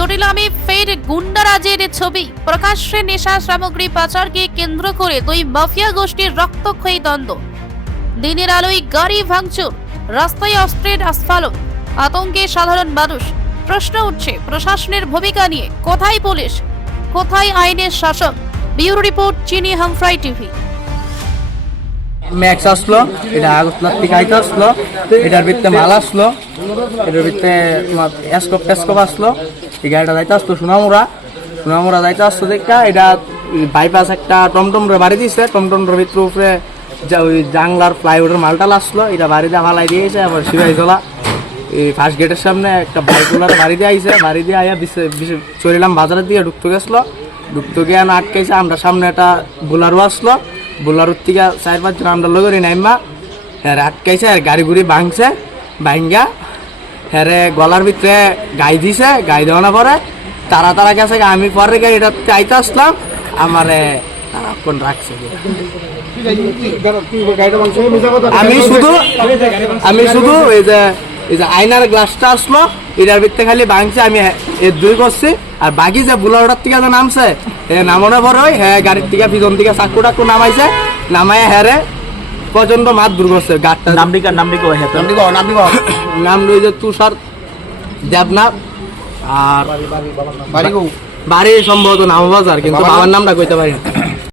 চটিলামে ফের গুন্ডারাজের ছবি। প্রকাশ্যে নেশা সামগ্রী পাচারকে কেন্দ্র করে দুই মাফিয়া গোষ্ঠীর রক্তক্ষয়ী দ্বন্দ্ব। দিনের আলোয় গাড়ি ভাঙচুর, রাস্তায় অস্ত্রের আস্ফালন, আতঙ্কে সাধারণ মানুষ। প্রশ্ন উঠছে প্রশাসনের ভূমিকা নিয়ে। কোথায় পুলিশ, কোথায় আইনের শাসন? ব্যুরো রিপোর্ট, চিনি, হামফ্রাই টিভি। ম্যাক্স আসলো, এটা আগতলার থেকে আইতে আসলো, এটার ভিতরে মাল আসলো, এটার ভিতরে তোমার টেস্কোপ আসলো। এই গাড়িটা যাইতে আসতো সোনামুরা যাইতে আসতো দেখা এটা বাইপাস একটা টমটমরে বাড়ি দিয়েছে। টমটমের ভিতরে উপরে ওই জাংলার প্লাইউডের মালটাল আসলো, এটা বাড়ি দিয়ে ফালাই দিয়েছে। আবার সিপাহীজলা এই ফার্স্ট গেটের সামনে একটা বাইকুলার বাড়ি দিয়ে আইছে, বাড়ি দিয়ে আইয়া চলিলাম বাজারের দিকে ঢুকতে গেছিলো। ঢুকতে গিয়ে না আটকাইছে। আমরা সামনে একটা বোলারও আসলো, বোলারোর থেকে 4-5 জন আমরা লগরে নাইমা হ্যাঁ আটকাইছে। আর গাড়ি গুড়ি ভাঙছে, ভাঙ্গা হ্যাঁ গলার ভিতরে গাই দিছে। গাই দেওয়ানোর পরে তারা গেছে। আমি পরে গাড়িটা আইতে আসলাম, আমারে তারা কোন রাখছে। আমি শুধু এই যে আয়নার গ্লাসটা আসলো, এটার ভিতরে খালি ভাঙছে। আমি এর দুই করছি। আর বাকি যে বুলারটার থেকে যে নামছে, নামানোর পরে ওই হ্যাঁ গাড়ির থেকে পিছন থেকে চাকু টাকু নামাইছে। নামাই হ্যারে প্রচন্ড মাত দূর করছে। গাড়টা নাম রয়েছে তুষার দেবনাথ। আর বাড়ি সম্ভবত নামবাজার, কিন্তু বাবার নামটা কইতে পারি না।